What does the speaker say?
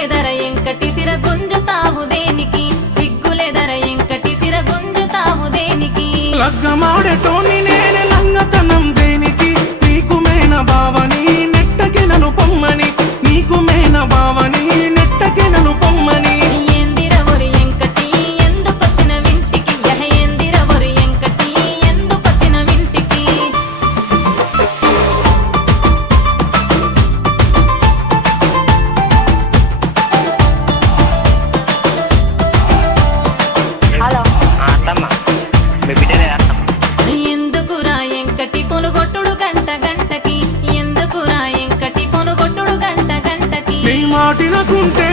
సిగ్గులేదర ఎంకటి సిర గుంజుతావు దేనికి సిగ్గులేదర ఎంకటి సిర గుంజుతావు దేనికి లగ్గమాడటోని నేనే లంగతనం దేనికి నీకు మేన బావని నెట్టకి నన్ను పొమ్మని నీకు మేన బావని నెట్టకి నన్ను పొమ్మని ఎందిరవరు ఎంకటి ఎందుకొచ్చిన వింటికి యహ ఎందిరవరు ఎంకటి ఎందుకొచ్చిన వింటికి హలో అత్తమ్మ మీ బిడ్డనే అత్తమ్మ ఎందుకురా ఎంకటి పొనుగొట్టుడు గంట గంటకి ఎందుకురా ఎంకటి పొనుగొట్టుడు గంట గంటకి నీ మాటినకుంటే